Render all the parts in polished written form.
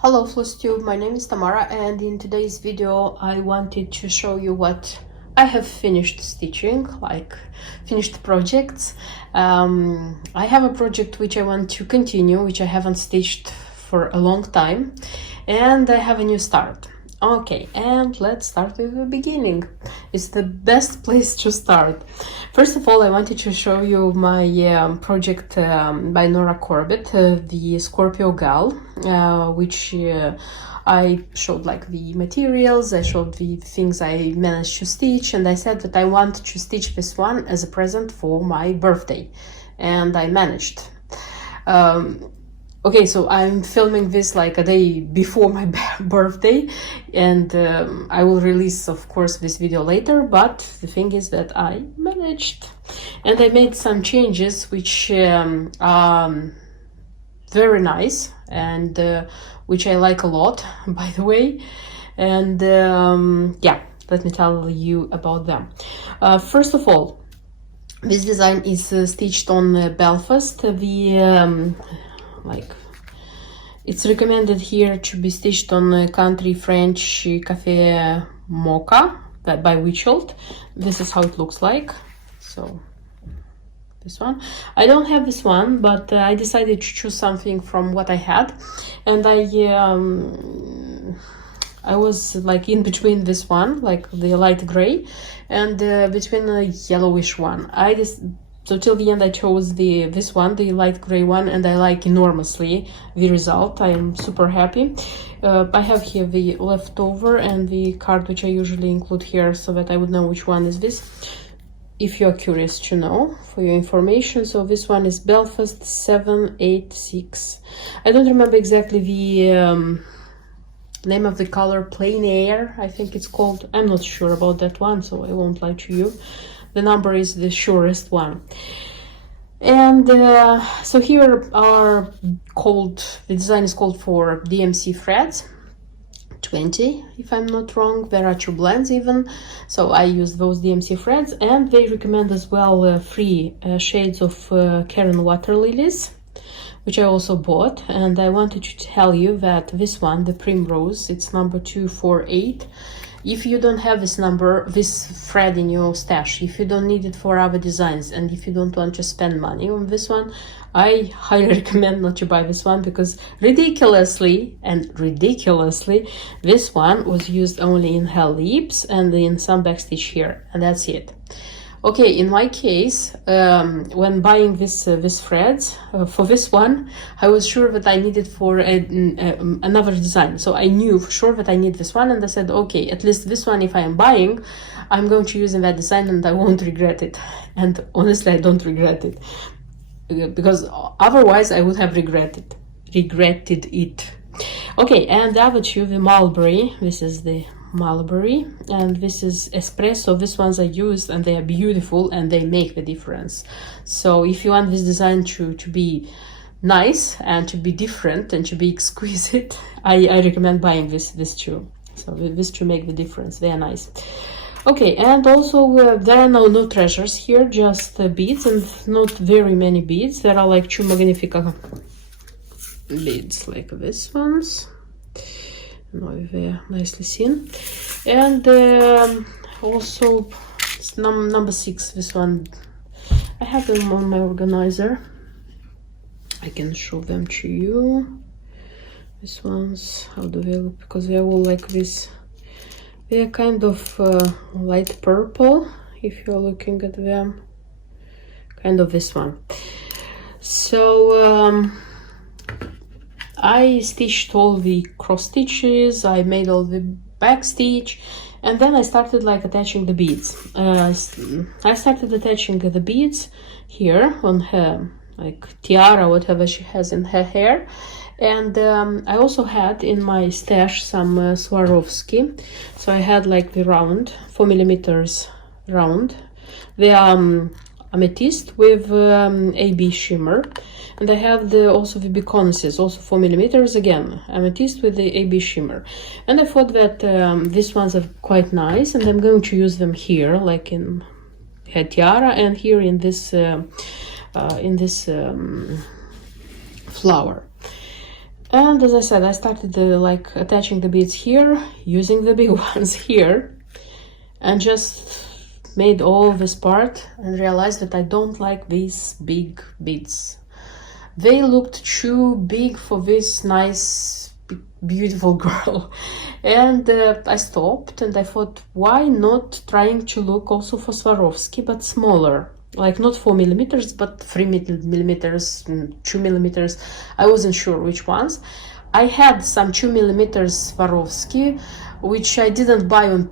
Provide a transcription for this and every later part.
Hello FlossTube, my name is Tamara, and in today's video I wanted to show you what I have finished stitching, like finished projects. I have a project which I want to continue, which I haven't stitched for a long time, and I have a new start. Okay, and let's start with the beginning. It's the best place to start. First of all, I wanted to show you my project by Nora Corbett, the Scorpio gal, which I showed like the materials, I showed the things I managed to stitch, and I said that I want to stitch this one as a present for my birthday, and I managed. Okay, so I'm filming this like a day before my birthday, and I will release, of course, this video later, but the thing is that I managed. And I made some changes which are very nice, and which I like a lot, by the way. And yeah, let me tell you about them. First of all, this design is stitched on Belfast. Like, it's recommended here to be stitched on Country French Cafe Mocha by Witchelt. This is how it looks like. So this one, I don't have this one, but I decided to choose something from what I had, and I was like in between this one, like the light gray, and between a yellowish one. So till the end I chose this one, the light gray one, and I like enormously the result. I am super happy. I have here the leftover and the card which I usually include here so that I would know which one is this, if you're curious to know, for your information. So this one is Belfast 786. I don't remember exactly the name of the color, Plain Air, I think it's called. I'm not sure about that one, so I won't lie to you. The number is the surest one. And so here are the design is called for DMC threads, 20 if I'm not wrong. There are 2 blends even, so I use those DMC threads, and they recommend as well 3 shades of Karen Water Lilies, which I also bought. And I wanted to tell you that this one, the Primrose, it's number 248. If you don't have this thread in your stash, if you don't need it for other designs, and if you don't want to spend money on this one, I highly recommend not to buy this one, because ridiculously, this one was used only in her lips and in some backstitch here, and that's it. Okay, in my case, when buying this threads for this one, I was sure that I needed for another design. So I knew for sure that I need this one, and I said, okay, at least this one, if I am buying, I'm going to use in that design and I won't regret it. And honestly, I don't regret it, because otherwise I would have regretted it. Okay, and the other 2, the Mulberry, this is the Mulberry, and this is Espresso. These ones I used, and they are beautiful, and they make the difference. So if you want this design to be nice and to be different and to be exquisite, I recommend buying these 2. So these 2 make the difference. They are nice. Okay, and also there are no treasures here, just beads, and not very many beads. There are like 2 Magnifica beads like these ones. They're nicely seen. And also number 6, this one, I have them on my organizer. I can show them to you. These ones, how do they look? Because they're all like this. They're kind of light purple, if you're looking at them. Kind of this one. So I stitched all the cross stitches, I made all the back stitch, and then I started like attaching the beads. I started attaching the beads here on her like tiara, whatever she has in her hair. And I also had in my stash some Swarovski. So I had like the round, 4mm round. They are amethyst with AB shimmer, and I have also the Beconces, also 4mm, again amethyst with the AB shimmer. And I thought that these ones are quite nice, and I'm going to use them here, like in her tiara, and here in this flower. And as I said, I started like attaching the beads here, using the big ones here, and just made all this part and realized that I don't like these big beads. They looked too big for this nice, beautiful girl. And I stopped and I thought, why not trying to look also for Swarovski, but smaller? Like not 4 millimeters, but 3 millimeters, 2 millimeters. I wasn't sure which ones. I had some 2 millimeters Swarovski, which I didn't buy on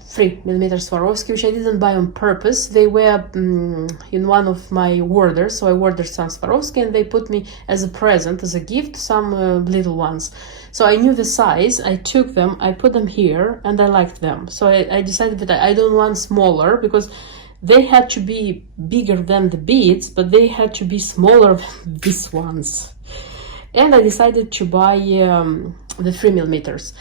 3 millimeters Swarovski, which I didn't buy on purpose. They were in one of my orders, so I ordered some Swarovski, and they put me as a present, as a gift, some little ones. So I knew the size, I took them, I put them here, and I liked them. So I decided that I don't want smaller, because they had to be bigger than the beads, but they had to be smaller than these ones. And I decided to buy the 3 millimeters.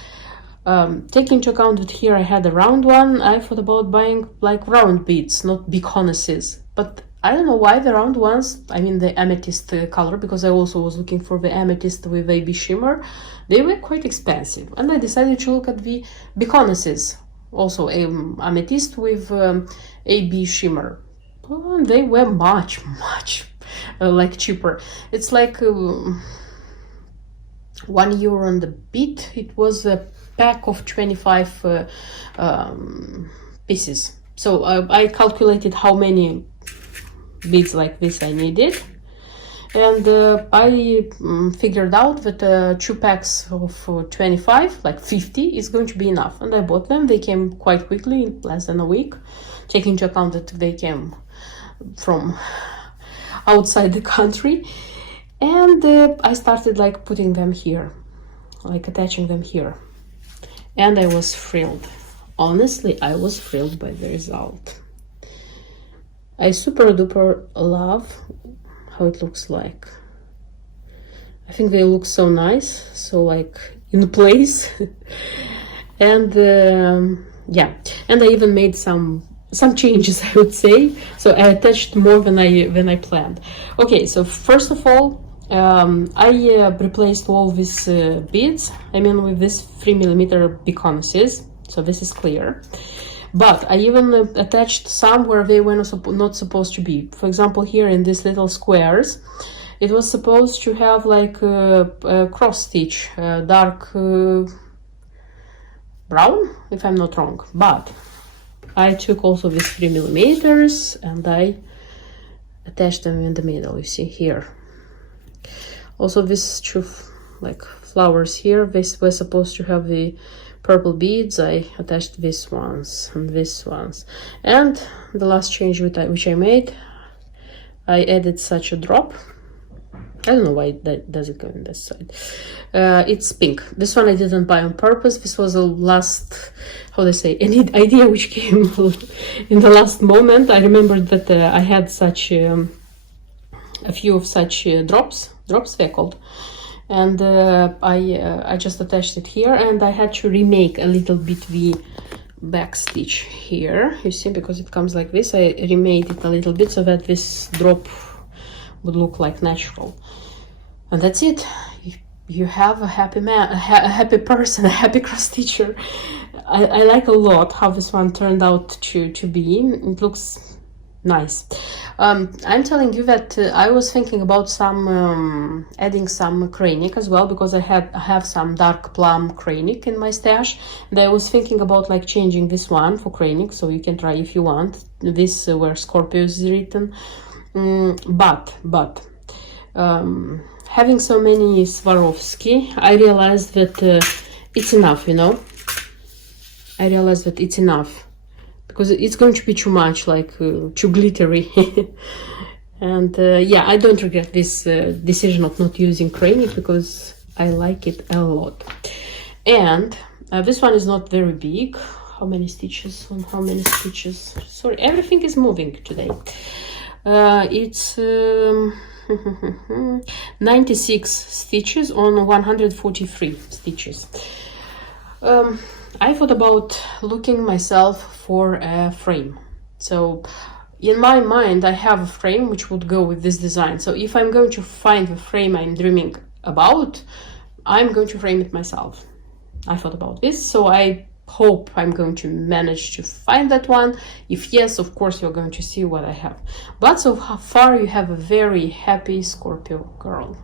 Taking into account that here I had a round one, I thought about buying like round beads, not big harnesses. But I don't know why the round ones, I mean the amethyst color, because I also was looking for the amethyst with AB shimmer, they were quite expensive. And I decided to look at the big harnesses, also amethyst with AB shimmer. And they were much like cheaper. It's like €1 on the bead. It was a pack of 25 pieces. So I calculated how many beads like this I needed, and I figured out that 2 packs of 25, like 50, is going to be enough, and I bought them. They came quite quickly, in less than a week, taking into account that they came from outside the country. And I started like putting them here, like attaching them here. And I was thrilled. Honestly, I was thrilled by the result. I super duper love how it looks like. I think they look so nice, so like in place. And yeah, and I even made some changes, I would say. So I attached more than I planned. Okay, so first of all, I replaced all these beads, I mean with this 3 millimeter big harnesses, so this is clear. But I even attached some where they were not supposed to be. For example, here in these little squares, it was supposed to have like a cross stitch, dark brown, if I'm not wrong. But I took also these 3 millimeters and I attached them in the middle, you see here. Also these 2 like flowers here, these were supposed to have the purple beads. I attached these ones and these ones. And the last change which I made, I added such a drop. I don't know why that does it go on this side. It's pink. This one I didn't buy on purpose. This was the last, how do I say, any idea which came in the last moment. I remembered that I had such a few of such drops they're called, and I just attached it here, and I had to remake a little bit the back stitch here, you see, because it comes like this. I remade it a little bit so that this drop would look like natural, and that's it. You have a happy man, a happy person, a happy cross stitcher. I like a lot how this one turned out to be. It looks nice. I'm telling you that I was thinking about some adding some cranic as well, because I have some dark plum cranic in my stash, and I was thinking about like changing this one for cranic, so you can try if you want. This where Scorpio is written, but having so many Swarovski, I realized that it's enough, you know. I realized that it's enough, because it's going to be too much, like too glittery. And yeah, I don't regret this decision of not using cranic, because I like it a lot. And this one is not very big. How many stitches on how many stitches? Sorry, everything is moving today. It's 96 stitches on 143 stitches. I thought about looking myself for a frame. So in my mind, I have a frame which would go with this design. So if I'm going to find the frame I'm dreaming about, I'm going to frame it myself. I thought about this, so I hope I'm going to manage to find that one. If yes, of course, you're going to see what I have. But so far, you have a very happy Scorpio girl.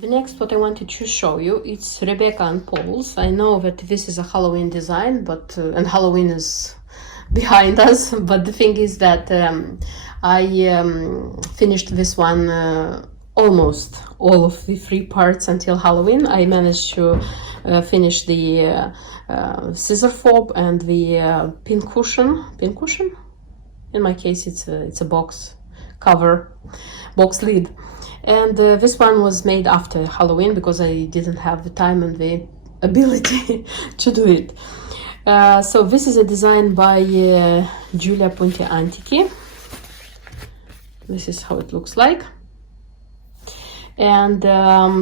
The next what I wanted to show you, it's Rebecca and Paul's. I know that this is a Halloween design, but and Halloween is behind us, but the thing is that I finished this one almost all of the 3 parts until Halloween. I managed to finish the scissor fob and the pin cushion. In my case, it's a box cover, box lid. And this one was made after Halloween because I didn't have the time and the ability to do it. So this is a design by Giulia Ponte Antichi. This is how it looks like. And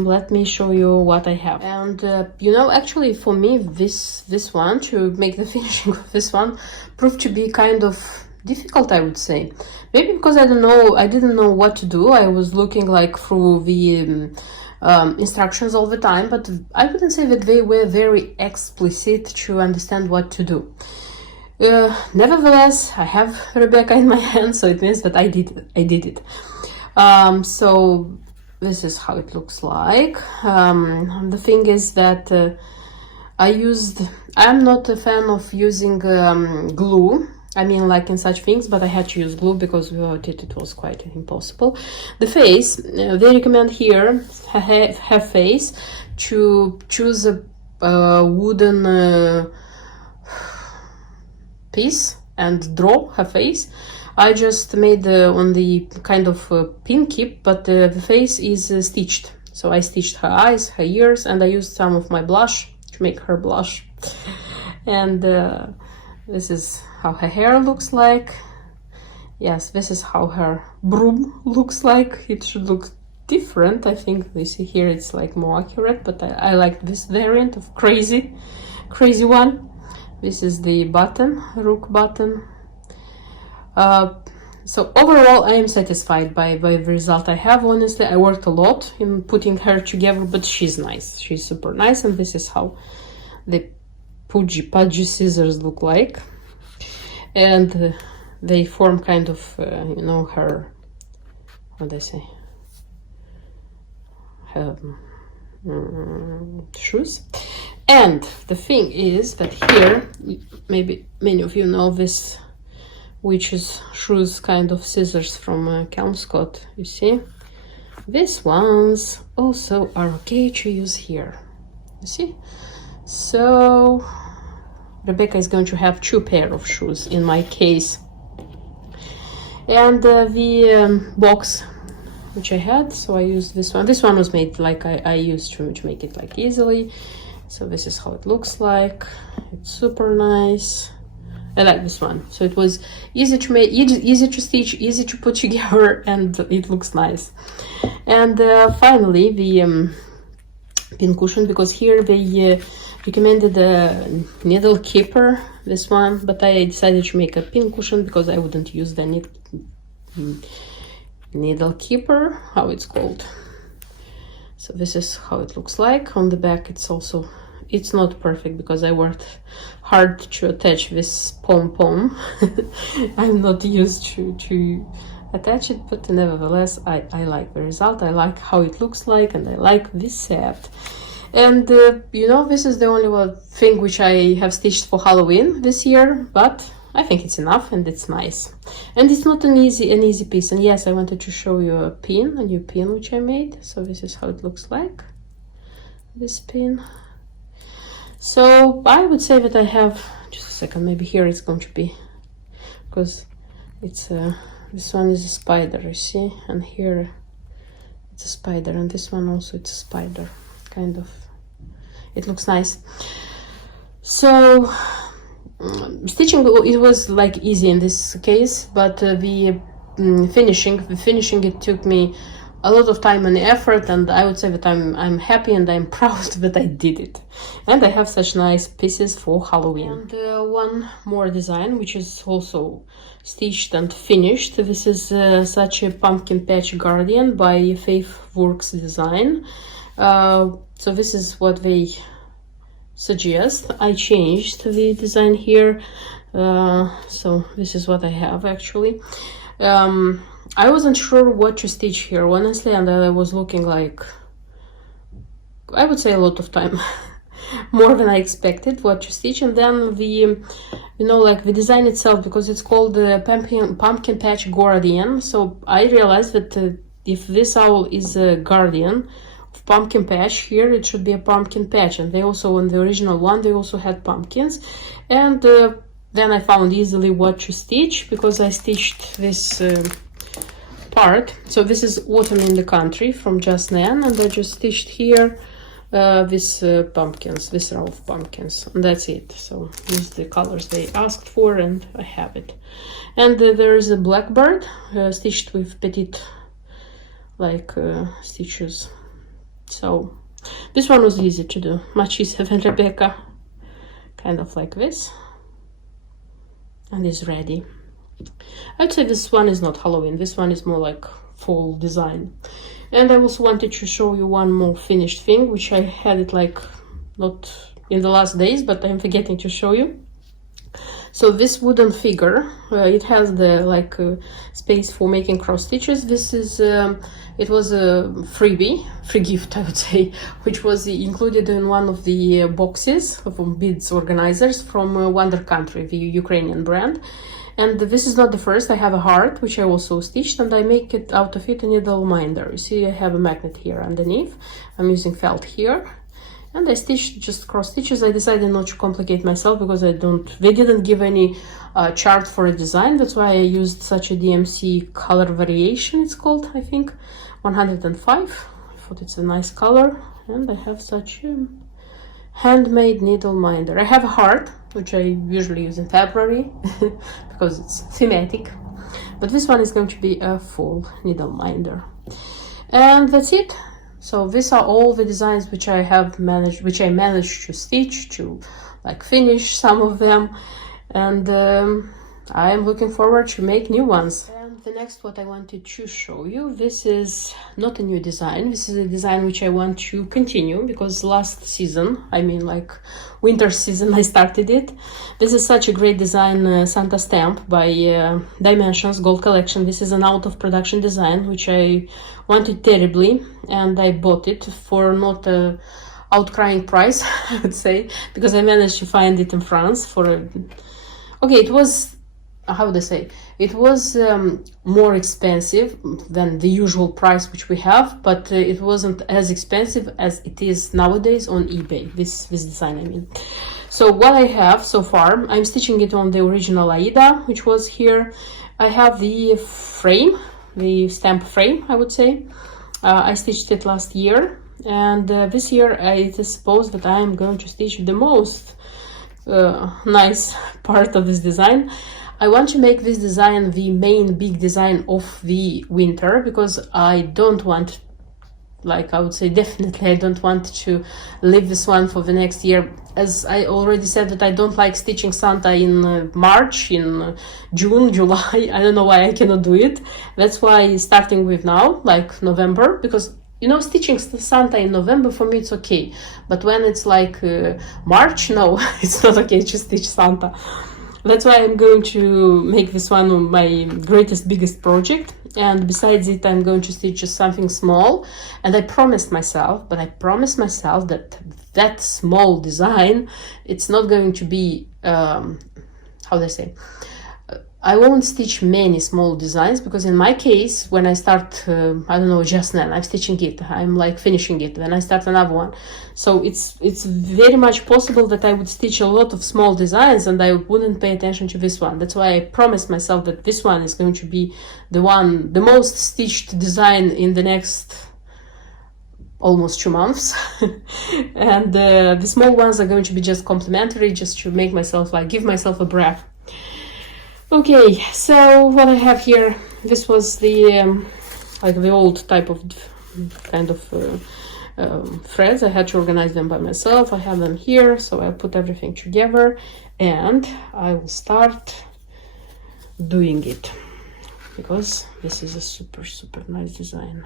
let me show you what I have. And you know, actually for me, this one, to make the finishing of this one, proved to be kind of difficult, I would say. Maybe because I didn't know what to do. I was looking like through the instructions all the time, but I wouldn't say that they were very explicit to understand what to do. Nevertheless, I have Rebecca in my hand, so it means that I did it. So this is how it looks like. The thing is that I'm not a fan of using glue. I mean, like in such things, but I had to use glue because without it was quite impossible. The face, they recommend here, have face, to choose a wooden piece and draw her face. I just made on the kind of pin keep, but the face is stitched. So I stitched her eyes, her ears, and I used some of my blush to make her blush. And this is how her hair looks like. Yes, this is how her broom looks like. It should look different. I think we see here it's like more accurate, but I like this variant of crazy one. This is the button, rook button. So overall, I am satisfied by the result I have. Honestly, I worked a lot in putting her together, but she's nice. She's super nice, and this is how the pudgy scissors look like. And they form kind of, you know, her, what do I say, her shoes. And the thing is that here, maybe many of you know this, which is shoes kind of scissors from Count Scott, you see. These ones also are okay to use here, you see. So Rebecca is going to have 2 pair of shoes in my case. And the box which I had, so I used this one. This one was made like I used to make it like easily. So this is how it looks like. It's super nice. I like this one. So it was easy to make, easy to stitch, easy to put together, and it looks nice. And finally, the pin cushion, because here they recommended a needle keeper, this one, but I decided to make a pin cushion because I wouldn't use the needle keeper, how it's called. So this is how it looks like. On the back, it's not perfect because I worked hard to attach this pom-pom. I'm not used to attach it, but nevertheless, I like the result. I like how it looks like, and I like this set. And you know, this is the only thing which I have stitched for Halloween this year, but I think it's enough and it's nice. And it's not an easy piece. And yes, I wanted to show you a new pin which I made. So this is how it looks like, this pin. So I would say that I have, just a second, maybe here it's going to be, because it's This one is a spider, you see, and here it's a spider, and this one also it's a spider, kind of. It looks nice. So stitching, it was like easy in this case, but the finishing it took me a lot of time and effort, and I would say that I'm happy and I'm proud that I did it. And I have such nice pieces for Halloween. And one more design, which is also stitched and finished. This is such a pumpkin patch guardian by Faith Works Design. So this is what they suggest. I changed the design here, so this is what I have actually. I wasn't sure what to stitch here, honestly, and I was looking like, I would say a lot of time, more than I expected what to stitch. And then the, like the design itself, because it's called the pumpkin patch guardian, so I realized that if this owl is a guardian of pumpkin patch, here it should be a pumpkin patch. And they also, on the original one, they also had pumpkins. And then I found easily what to stitch, because I stitched this part. So this is Autumn in the Country from Just Nan, and I just stitched here this pumpkins, this row of pumpkins, and that's it. So these are the colors they asked for, and I have it. And there is a blackbird stitched with petite like stitches. So this one was easy to do, much easier than Rebecca. Kind of like this, and is ready. I'd say this one is not Halloween, this one is more like fall design. And I also wanted to show you one more finished thing, which I had it like not in the last days, but I'm forgetting to show you. So this wooden figure, it has the like space for making cross stitches. This is it was a free gift, I would say, which was included in one of the boxes from beads organizers from Wonder Country, the Ukrainian brand. And this is not the first. I have a heart, which I also stitched, and I make it out of it a needle minder. You see, I have a magnet here underneath. I'm using felt here, and I stitched just cross stitches. I decided not to complicate myself, because they didn't give any chart for a design. That's why I used such a DMC color variation, it's called, I think, 105. I thought it's a nice color, and I have such a handmade needle minder. I have a heart, which I usually use in February because it's thematic, but this one is going to be a full needle minder. And that's it. So these are all the designs which I managed to stitch, to like finish some of them, and I'm looking forward to make new ones. And the next what I wanted to show you, this is not a new design. This is a design which I want to continue, because last season, I mean like winter season, I started it. This is such a great design, Santa stamp by Dimensions Gold Collection. This is an out of production design which I wanted terribly, and I bought it for not a outcrying price, I would say, because I managed to find it in France for a... Okay, it was, how would I say, it was more expensive than the usual price which we have, but it wasn't as expensive as it is nowadays on eBay, this design, I mean. So what I have so far, I'm stitching it on the original Aida, which was here. I have the frame, the stamp frame, I would say. I stitched it last year, and this year it is supposed that I am going to stitch the most nice part of this design. I want to make this design the main big design of the winter, because I don't want, like I would say, definitely I don't want to leave this one for the next year. As I already said, that I don't like stitching Santa in March, in June, July. I don't know why I cannot do it. That's why starting with now, like November, because stitching Santa in November, for me it's okay, but when it's like March, no, it's not okay to stitch Santa. That's why I'm going to make this one my biggest project, and besides it, I'm going to stitch just something small. And I promised myself that that small design, it's not going to be, how do I say, I won't stitch many small designs, because in my case, when I start, I don't know, just now I'm stitching it, I'm like finishing it, then I start another one. So it's very much possible that I would stitch a lot of small designs and I wouldn't pay attention to this one. That's why I promised myself that this one is going to be the most stitched design in the next almost 2 months. And the small ones are going to be just complimentary, just to make myself, like, give myself a breath. Okay, so what I have here, this was the like the old type of kind of threads. I had to organize them by myself. I have them here, so I put everything together and I will start doing it, because this is a super nice design.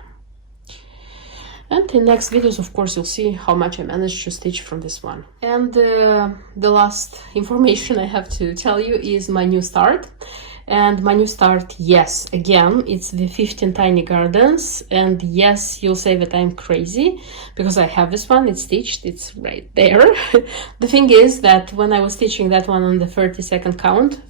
And in next videos, of course, you'll see how much I managed to stitch from this one. And the last information I have to tell you is my new start. And my new start, yes, again, it's the 15 Tiny Gardens. And yes, you'll say that I'm crazy, because I have this one, it's stitched, it's right there. The thing is that when I was stitching that one on the 32nd count,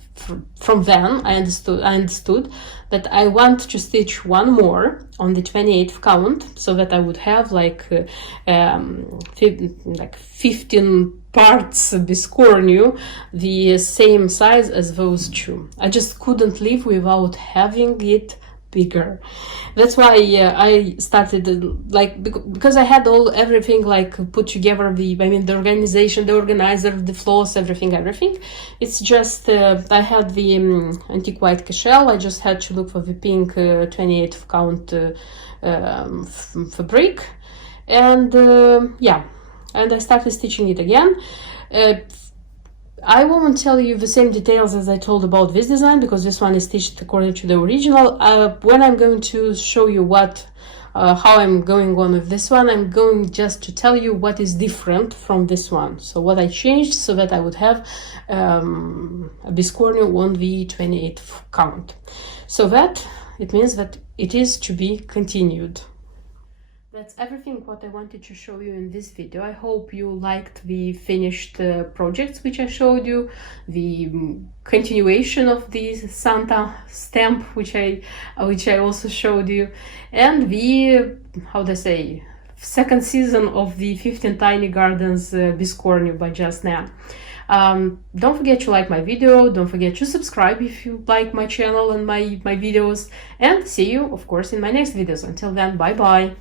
from then I understood that I want to stitch one more on the 28th count, so that I would have like 15 parts biscornu, the same size as those two. I just couldn't live without having it bigger. That's why I started like, because I had everything like put together, the organization, the organizer, the floss, everything. It's just I had the antique white cashel. I just had to look for the pink 28th count fabric, and yeah, and I started stitching it again. I won't tell you the same details as I told about this design, because this one is stitched according to the original. When I'm going to show you how I'm going on with this one, I'm going just to tell you what is different from this one. So what I changed so that I would have a biscornu on the 28th count. So that it means that it is to be continued. That's everything what I wanted to show you in this video. I hope you liked the finished projects which I showed you, the continuation of the Santa stamp which I also showed you, and the, how to say, second season of the 15 Tiny Gardens biscornu by Just Now. Don't forget to like my video, don't forget to subscribe if you like my channel and my videos, and see you, of course, in my next videos. Until then, bye bye!